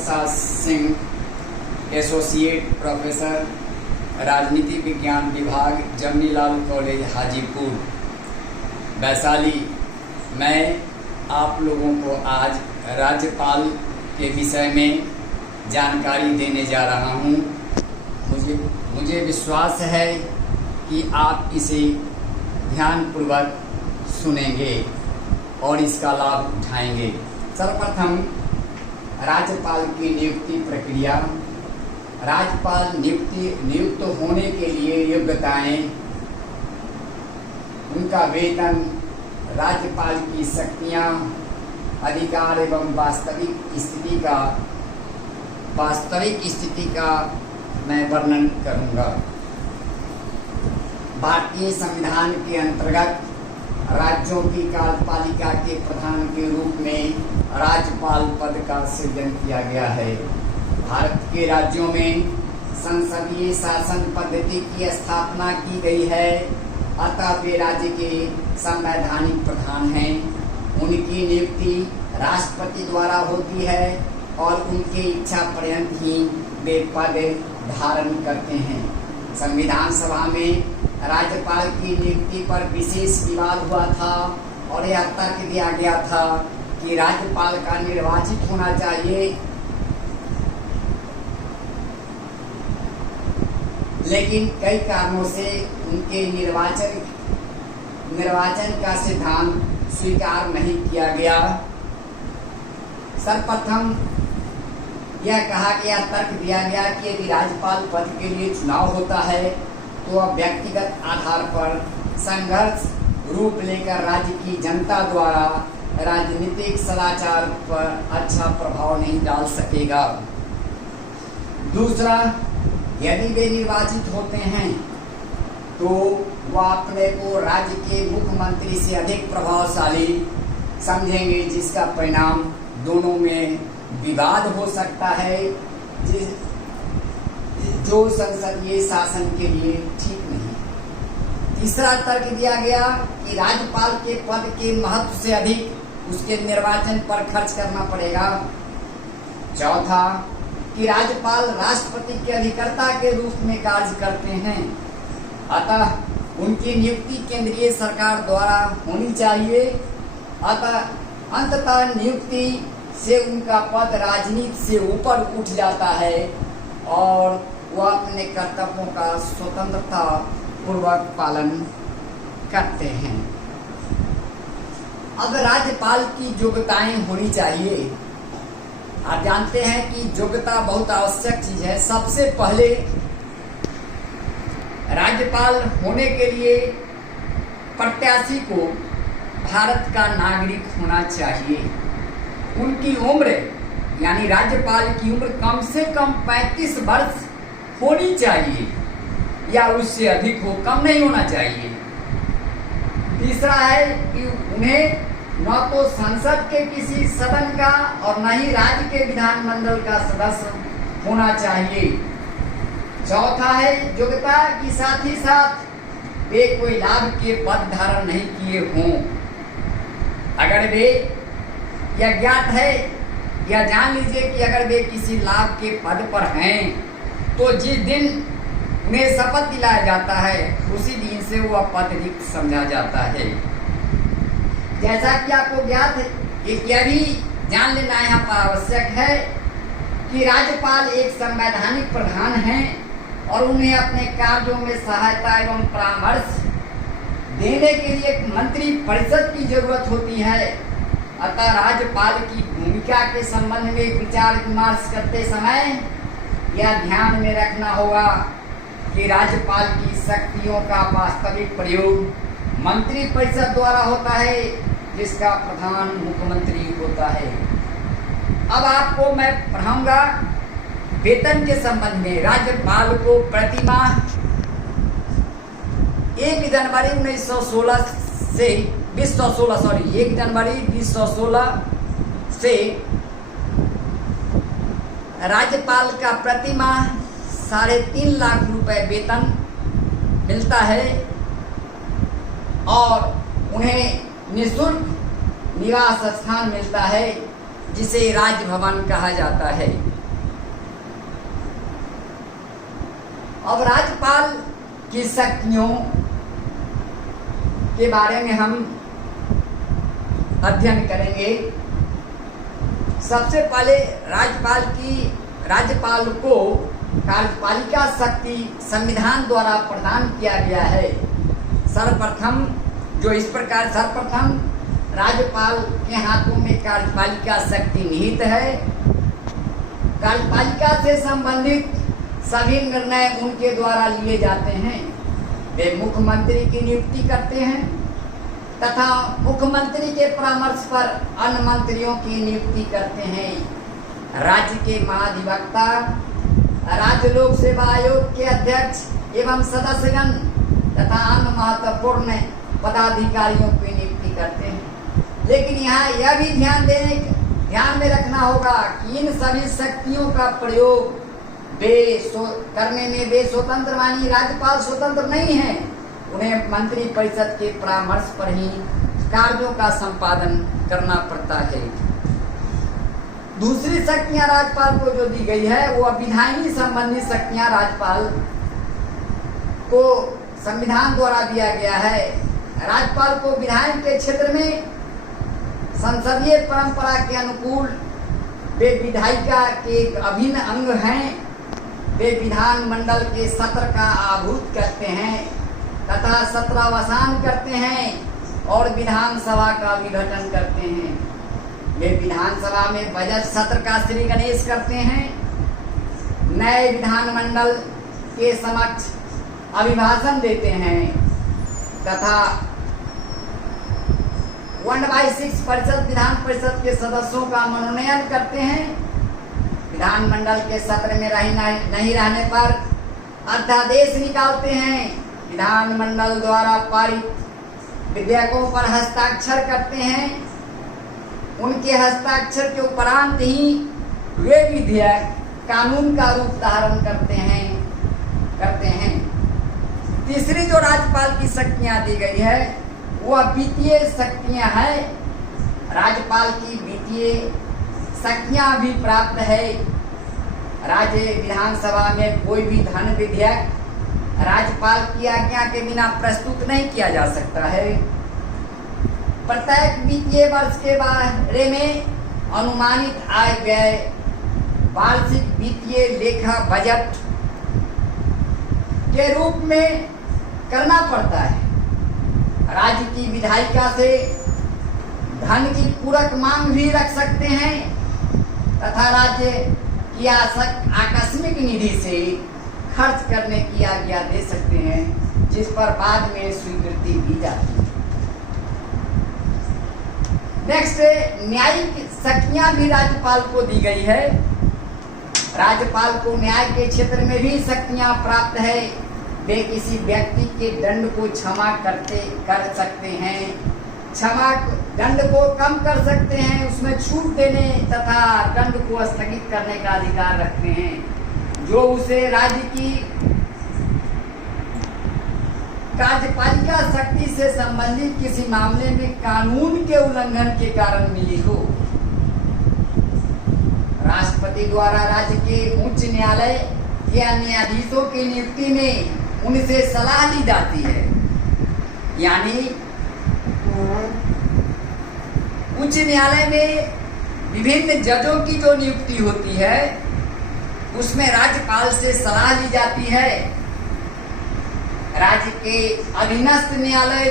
Prasad Singh, associate professor, राजनीति विज्ञान विभाग, जमनीलाल कॉलेज, हाजीपुर, वैशाली। मैं आप लोगों को आज राज्यपाल के विषय में जानकारी देने जा रहा हूँ। मुझे विश्वास है कि आप इसे ध्यानपूर्वक सुनेंगे और इसका लाभ उठाएंगे। सर्वप्रथम राज्यपाल की नियुक्ति प्रक्रिया। राज्यपाल नियुक्त होने के लिए योग्यताएं, उनका वेतन, राज्यपाल की शक्तियां, अधिकार एवं वास्तविक स्थिति का मैं वर्णन करूंगा। भारतीय संविधान के अंतर्गत राज्यों की कार्यपालिका के प्रधान के रूप में राज्यपाल पद का सृजन किया गया है। भारत के राज्यों में संसदीय शासन पद्धति की स्थापना की गई है, अतः वे राज्य के संवैधानिक प्रधान हैं। उनकी नियुक्ति राष्ट्रपति द्वारा होती है और उनके इच्छा पर्यंत ही वे पद धारण करते हैं। संविधान सभा में राज्यपाल की नियुक्ति पर विशेष विवाद हुआ था और यह तर्क दिया गया था कि राज्यपाल का निर्वाचित होना चाहिए, लेकिन कई कारणों से उनके निर्वाचन का सिद्धांत स्वीकार नहीं किया गया। सर्वप्रथम यह कहा गया, तर्क दिया गया कि यदि राज्यपाल पद के लिए चुनाव होता है तो वह व्यक्तिगत आधार पर संघर्ष रूप लेकर राज्य की जनता द्वारा राजनीतिक सदाचार पर अच्छा प्रभाव नहीं डाल सकेगा। दूसरा, यदि वे निर्वाचित होते हैं तो वह अपने को राज्य के मुख्यमंत्री से अधिक प्रभावशाली समझेंगे, जिसका परिणाम दोनों में विवाद हो सकता है, जो संसदीय शासन के लिए ठीक नहीं। तीसरा तर्क दिया गया कि राज्यपाल के पद के महत्व से अधिक उसके निर्वाचन पर खर्च करना पड़ेगा। चौथा, कि राज्यपाल राष्ट्रपति के अधिकर्ता के रूप में कार्य करते हैं, अतः उनकी नियुक्ति केंद्रीय सरकार द्वारा होनी चाहिए। अंततः नियुक्ति से उनका पद राजनीति से ऊपर उठ जाता है और वह अपने कर्तव्यों का स्वतंत्रता पूर्वक पालन करते हैं। अब राज्यपाल की योग्यताएं होनी चाहिए। आप जानते हैं कि योग्यता बहुत आवश्यक चीज है। सबसे पहले राज्यपाल होने के लिए प्रत्याशी को भारत का नागरिक होना चाहिए। उनकी उम्र यानी राज्यपाल की उम्र कम से कम 35 वर्ष होनी चाहिए या उससे अधिक हो, कम नहीं होना चाहिए। तीसरा है कि उन्हें न तो संसद के किसी सदन का और न ही राज्य के विधानमंडल का सदस्य होना चाहिए। चौथा है योग्यता के साथ ही साथ वे कोई लाभ के पद धारण नहीं किए हों। अगर वे यह ज्ञात है या जान लीजिए कि अगर वे किसी लाभ के पद पर हैं तो जिस दिन उन्हें शपथ दिलाया जाता है उसी दिन से वह पद रिक्त समझा जाता है। जैसा कि आपको ज्ञात है, यह भी जान लेना यहाँ पर आवश्यक है कि राज्यपाल एक संवैधानिक प्रधान हैं और उन्हें अपने कार्यों में सहायता एवं परामर्श देने के लिए एक मंत्री परिषद की जरूरत होती है। अतः राज्यपाल की भूमिका के संबंध में विचार विमर्श करते समय यह ध्यान में रखना होगा कि राज्यपाल की शक्तियों का वास्तविक प्रयोग मंत्री परिषद द्वारा होता है, जिसका प्रधान मुख्यमंत्री होता है। अब आपको मैं पढ़ाऊंगा वेतन के संबंध में। राज्यपाल को प्रतिमाह 1 जनवरी 2016 से राज्यपाल का प्रतिमाह 3.5 लाख रुपए वेतन मिलता है और उन्हें निःशुल्क निवास स्थान मिलता है, जिसे राजभवन कहा जाता है। अब राज्यपाल की शक्तियों के बारे में हम अध्ययन करेंगे। सबसे पहले राज्यपाल को कार्यपालिका शक्ति संविधान द्वारा प्रदान किया गया है। सर्वप्रथम राज्यपाल के हाथों में कार्यपालिका शक्ति निहित है। कार्यपालिका से संबंधित सभी निर्णय उनके द्वारा लिए जाते हैं। वे मुख्यमंत्री की नियुक्ति करते हैं तथा मुख्यमंत्री के परामर्श पर अन्य मंत्रियों की नियुक्ति करते हैं। राज्य के महाधिवक्ता राज्य लोक सेवा आयोग के अध्यक्ष एवं सदस्यगण तथा अन्य महत्वपूर्ण पदाधिकारियों की नियुक्ति करते हैं। लेकिन यहाँ यह भी ध्यान में रखना होगा कि इन सभी शक्तियों का प्रयोग करने में वे स्वतंत्र मानी राज्यपाल स्वतंत्र नहीं है। उन्हें मंत्री परिषद के परामर्श पर ही कार्यों का संपादन करना पड़ता है। दूसरी शक्तियां राज्यपाल को जो दी गई है वो विधायी संबंधी शक्तियां राज्यपाल को संविधान द्वारा दिया गया है। राज्यपाल को विधायन के क्षेत्र में संसदीय परंपरा के अनुकूल वे विधायिका के एक अभिन्न अंग हैं। वे विधानमंडल के सत्र का आहूत करते हैं तथा सत्रावसान करते हैं और विधानसभा का विघटन करते हैं। वे विधानसभा में बजट सत्र का श्री गणेश करते हैं। नए विधानमंडल के समक्ष अभिभाषण देते हैं तथा 1/6 विधान परिषद के सदस्यों का मनोनयन करते हैं। विधानमंडल के सत्र में नहीं रहने पर अध्यादेश निकालते हैं। विधानमंडल द्वारा पारित विधेयकों पर हस्ताक्षर करते हैं। उनके हस्ताक्षर के उपरांत ही वे विधेयक कानून का रूप धारण करते हैं। तीसरी जो राज्यपाल की शक्तियां दी गई है वह वित्तीय शक्तियां हैं। राज्यपाल की वित्तीय शक्तियां भी प्राप्त है। राज्य विधानसभा में कोई भी धन विधेयक राज्यपाल की आज्ञा के बिना प्रस्तुत नहीं किया जा सकता है। प्रत्येक वित्तीय वर्ष के बारे में अनुमानित आय व्यय, वार्षिक वित्तीय लेखा बजट के रूप में करना पड़ता है। राज्य की विधायिका से धन की पूरक मांग भी रख सकते हैं तथा राज्य की आकस्मिक निधि से खर्च करने की आज्ञा दे सकते हैं, जिस पर बाद में स्वीकृति दी जाती है। नेक्स्ट, न्यायिक शक्तियां भी राज्यपाल को दी गई है। राज्यपाल को न्याय के क्षेत्र में भी शक्तियां प्राप्त है। वे किसी व्यक्ति के दंड को क्षमा कर सकते हैं, दंड को कम कर सकते हैं, उसमें छूट देने तथा दंड को स्थगित करने का अधिकार रखते हैं। जो उसे राज्य की कार्यपालिका शक्ति से संबंधित किसी मामले में कानून के उल्लंघन के कारण मिली हो। राष्ट्रपति द्वारा राज्य के उच्च न्यायालय या न्यायाधीशों की नियुक्ति में उनसे सलाह ली जाती है। यानी उच्च न्यायालय में विभिन्न जजों की जो नियुक्ति होती है उसमें राज्यपाल से सलाह ली जाती है। राज्य के अधीनस्थ न्यायालय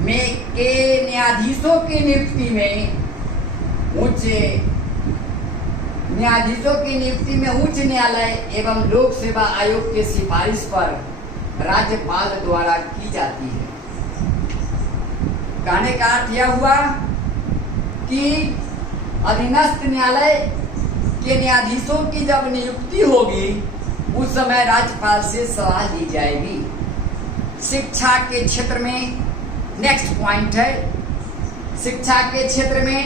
में के न्यायाधीशों की नियुक्ति में उच्च न्यायालय एवं लोक सेवा आयोग के सिफारिश पर राज्यपाल द्वारा की जाती है। कहने का अर्थ यह हुआ कि अधीनस्थ न्यायालय के न्यायाधीशों की जब नियुक्ति होगी उस समय राज्यपाल से सलाह ली जाएगी। शिक्षा के क्षेत्र में नेक्स्ट पॉइंट है, शिक्षा के क्षेत्र में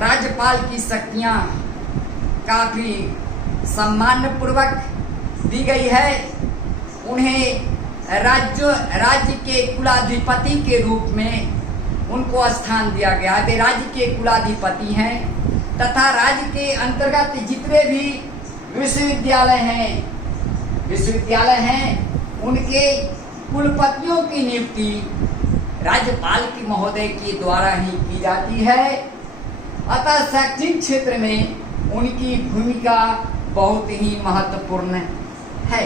राज्यपाल की शक्तियां काफी सम्मानपूर्वक दी गई है। उन्हें राज्य के कुलाधिपति के रूप में उनको स्थान दिया गया। वे राज्य के कुलाधिपति हैं तथा राज्य के अंतर्गत जितने भी विश्वविद्यालय हैं विश्वविद्यालय हैं उनके कुलपतियों की नियुक्ति राज्यपाल की महोदय के द्वारा ही की जाती है। अतः शैक्षणिक क्षेत्र में उनकी भूमिका बहुत ही महत्वपूर्ण है।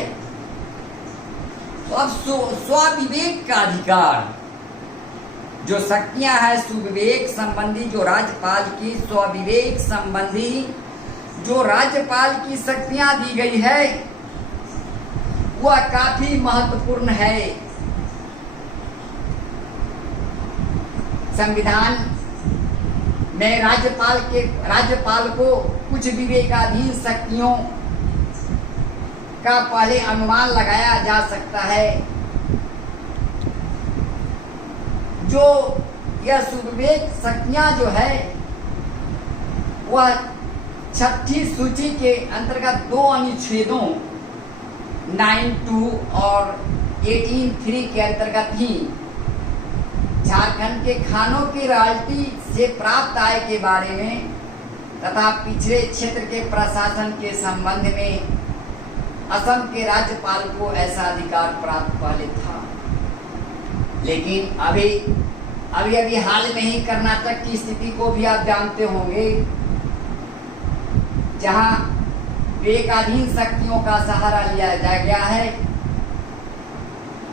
तो अब स्वविवेक का अधिकार, जो शक्तियां हैं सुविवेक संबंधी, जो राज्यपाल की स्वविवेक संबंधी जो राज्यपाल की शक्तियां दी गई है वह काफी महत्वपूर्ण है। संविधान में राज्यपाल को कुछ विवेकाधीन शक्तियों का पहले अनुमान लगाया जा सकता है। जो यह सुविवेक शक्तियां जो है वह छठी सूची के अंतर्गत 2 अनुच्छेदों 9(2) और 18(3) के अंतर्गत ही झारखंड के खानों की रॉयल्टी से प्राप्त आय के बारे में तथा पिछड़े क्षेत्र के प्रशासन के संबंध में असम के राज्यपाल को ऐसा अधिकार प्राप्त पहले था। लेकिन अभी हाल में ही कर्नाटक की स्थिति को भी आप जानते होंगे, जहां विवेकाधीन शक्तियों का सहारा लिया जा गया है।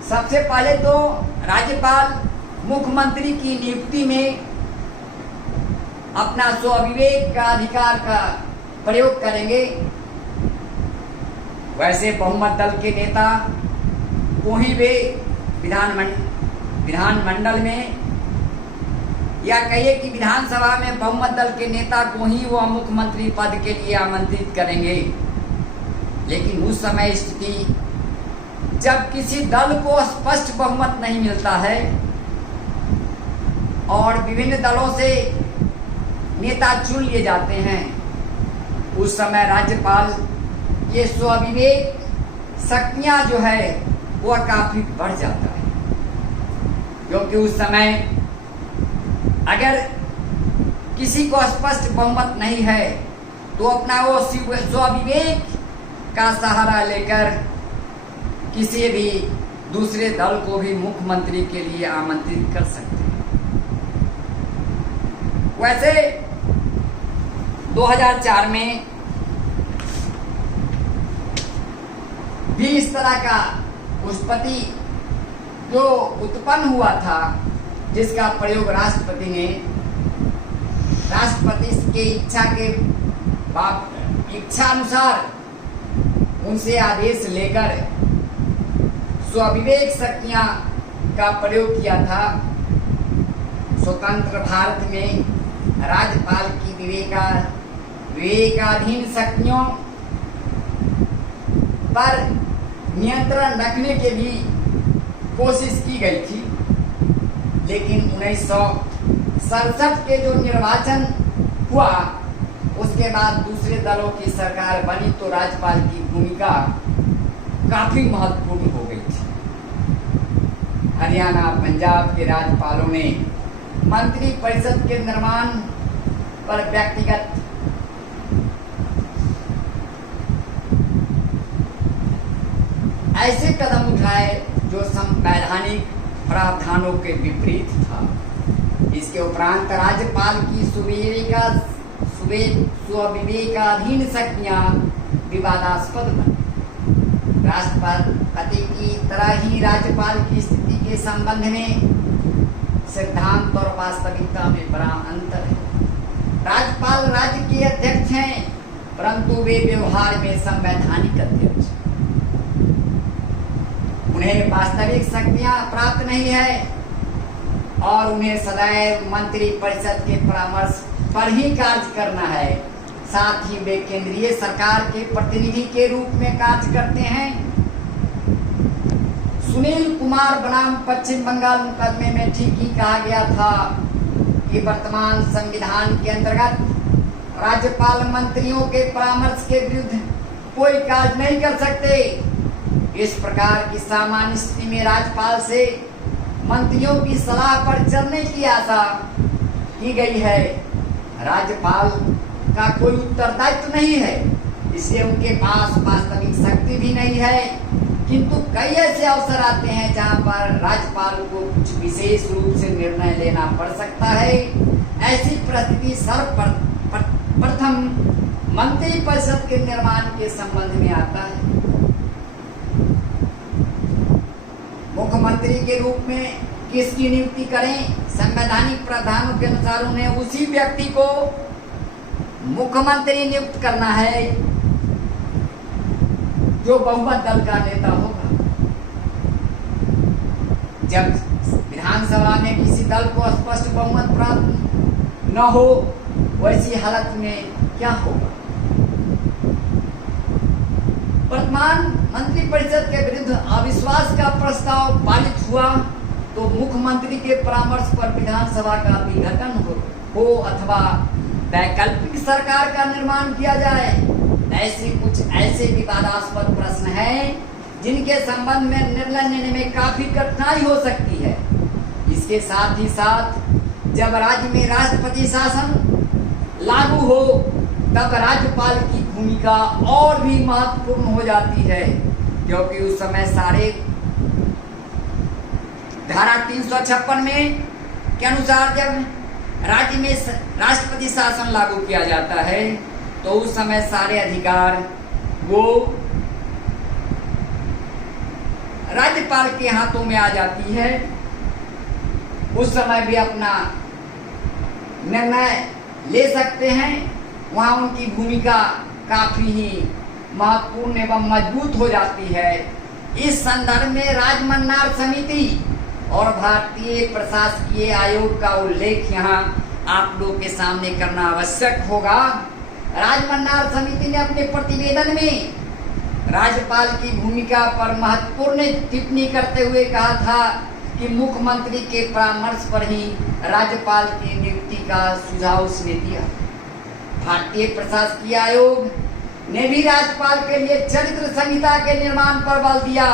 सबसे पहले तो राज्यपाल मुख्यमंत्री की नियुक्ति में अपना स्वविवेक का अधिकार का प्रयोग करेंगे। वैसे बहुमत दल के नेता को ही वे विधानमंडल में या कहिए कि विधानसभा में बहुमत दल के नेता को ही वह मुख्यमंत्री पद के लिए आमंत्रित करेंगे। लेकिन उस समय स्थिति जब किसी दल को स्पष्ट बहुमत नहीं मिलता है और विभिन्न दलों से नेता चुन लिए जाते हैं, उस समय राज्यपाल ये स्वविवेक शक्तियां जो है वह काफी बढ़ जाता है। क्योंकि उस समय अगर किसी को स्पष्ट बहुमत नहीं है तो अपना वो स्वविवेक का सहारा लेकर किसी भी दूसरे दल को भी मुख्यमंत्री के लिए आमंत्रित कर सकते हैं। वैसे 2004 में भी इस तरह का उत्पत्ति जो उत्पन्न हुआ था, जिसका प्रयोग राष्ट्रपति के इच्छा अनुसार उनसे आदेश लेकर स्वविवेक शक्तियां का प्रयोग किया था। स्वतंत्र भारत में राज्यपाल की विवेकाधीन शक्तियों पर नियंत्रण रखने के लिए कोशिश की गई थी। लेकिन 1967 के जो निर्वाचन हुआ उसके बाद दूसरे दलों की सरकार बनी तो राज्यपाल की भूमिका काफी महत्वपूर्ण हो गई थी। हरियाणा पंजाब के राज्यपालों ने मंत्री परिषद के निर्माण पर व्यक्तिगत ऐसे कदम उठाए जो संवैधानिक प्रावधानों के विपरीत था। इसके उपरांत राज्यपाल की स्वविवेकाधीन शक्तियां विवादास्पद बनी। राष्ट्रपति की तरह ही राज्यपाल की स्थिति के संबंध में सिद्धांत और वास्तविकता में बड़ा अंतर है। राज्यपाल राज्य के अध्यक्ष हैं, परंतु वे व्यवहार में संवैधानिक अध्यक्ष हैं। उन्हें वास्तविक शक्तियां प्राप्त नहीं है और उन्हें सदैव मंत्री परिषद के परामर्श पर ही कार्य करना है। साथ ही वे केंद्रीय सरकार के प्रतिनिधि के रूप में कार्य करते हैं। सुनील कुमार बनाम पश्चिम बंगाल मुकदमे में ठीक ही कहा गया था कि वर्तमान संविधान के अंतर्गत राज्यपाल मंत्रियों के परामर्श के विरुद्ध कोई कार्य नहीं कर सकते। इस प्रकार की सामान्य स्थिति में राज्यपाल से मंत्रियों की सलाह पर चलने की आशा की गई है। राज्यपाल का कोई उत्तरदायित्व नहीं है। इसलिए उनके पास वास्तविक शक्ति भी नहीं है। किंतु कई ऐसे अवसर आते हैं जहां पर राज्यपाल को कुछ विशेष रूप से निर्णय लेना पड़ सकता है। ऐसी परिस्थिति सर्वप्रथम मंत्रिपरिषद के निर्माण के संबंध में आता है। मुख्यमंत्री के रूप में किसकी नियुक्ति करें? संवैधानिक प्रावधानों के अनुसार उन्हें उसी व्यक्ति को मुख्यमंत्री नियुक्त करना है जो बहुमत दल का नेता होगा। जब विधानसभा में किसी दल को स्पष्ट बहुमत प्राप्त न हो, वैसी हालत में क्या होगा? वर्तमान मंत्रिपरिषद के विरुद्ध अविश्वास का प्रस्ताव पारित हुआ तो मुख्यमंत्री के परामर्श पर विधानसभा का विघटन हो अथवा वैकल्पिक सरकार का निर्माण किया जाए। ऐसे विवादास्पद प्रश्न हैं जिनके संबंध में निर्णय लेने में काफी कठिनाई हो सकती है। इसके साथ ही साथ जब राज्य में राष्ट्रपति शासन लागू हो तब राज्यपाल की भूमिका और भी महत्वपूर्ण हो जाती है, क्योंकि उस समय सारे धारा 356 में के अनुसार जब राज्य में राष्ट्रपति शासन लागू किया जाता है तो उस समय सारे अधिकार वो राज्यपाल के हाथों में आ जाती है। उस समय भी अपना निर्णय ले सकते हैं। वहाँ उनकी भूमिका काफी ही महत्वपूर्ण एवं मजबूत हो जाती है। इस संदर्भ में राजमन्नार समिति और भारतीय प्रशासकीय आयोग का उल्लेख यहाँ आप लोग के सामने करना आवश्यक होगा। राजमन्नार समिति ने अपने प्रतिवेदन में राज्यपाल की भूमिका पर महत्वपूर्ण टिप्पणी करते हुए कहा था कि मुख्यमंत्री के परामर्श पर ही राज्यपाल की नियुक्ति का सुझाव उसने दिया। भारतीय प्रशासकीय आयोग ने भी राज्यपाल के लिए चरित्र संहिता के निर्माण पर बल दिया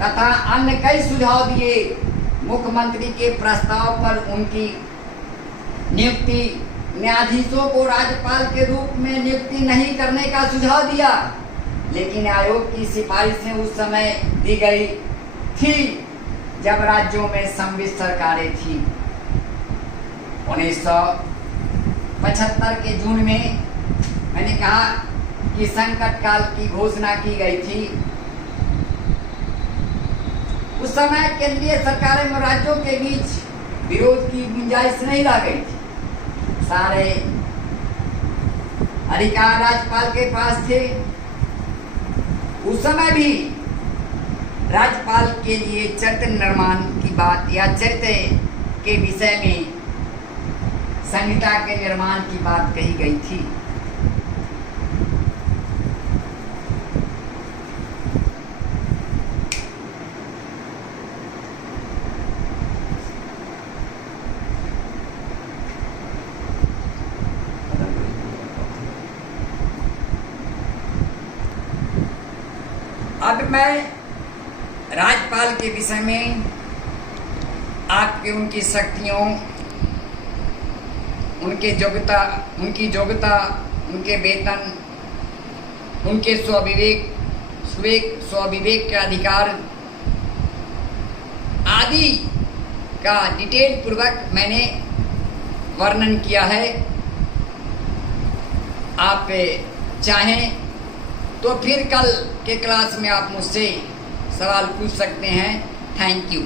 तथा अन्य कई सुझाव दिए। मुख्यमंत्री के प्रस्ताव पर उनकी नियुक्ति न्यायाधीशों को राज्यपाल के रूप में नियुक्ति नहीं करने का सुझाव दिया, लेकिन आयोग की सिफारिशें उस समय दी गई थी जब राज्यों में सम्मिलित सरकारें थी। 1975 के जून में मैंने कहा कि संकट काल की घोषणा की गई थी। उस समय केंद्रीय सरकारें और राज्यों के बीच विरोध की गुंजाइश नहीं रह गई थी। सारे अधिकार राज्यपाल के पास थे। उस समय भी राज्यपाल के लिए चरित्र निर्माण की बात या चरित्र के विषय में संहिता के निर्माण की बात कही गई थी। अब मैं राज्यपाल के विषय में आपके उनकी शक्तियों, उनकी योग्यता, उनके वेतन, उनके स्वविवेक के अधिकार आदि का डिटेल पूर्वक मैंने वर्णन किया है। आप चाहें तो फिर कल के क्लास में आप मुझसे सवाल पूछ सकते हैं। Thank you.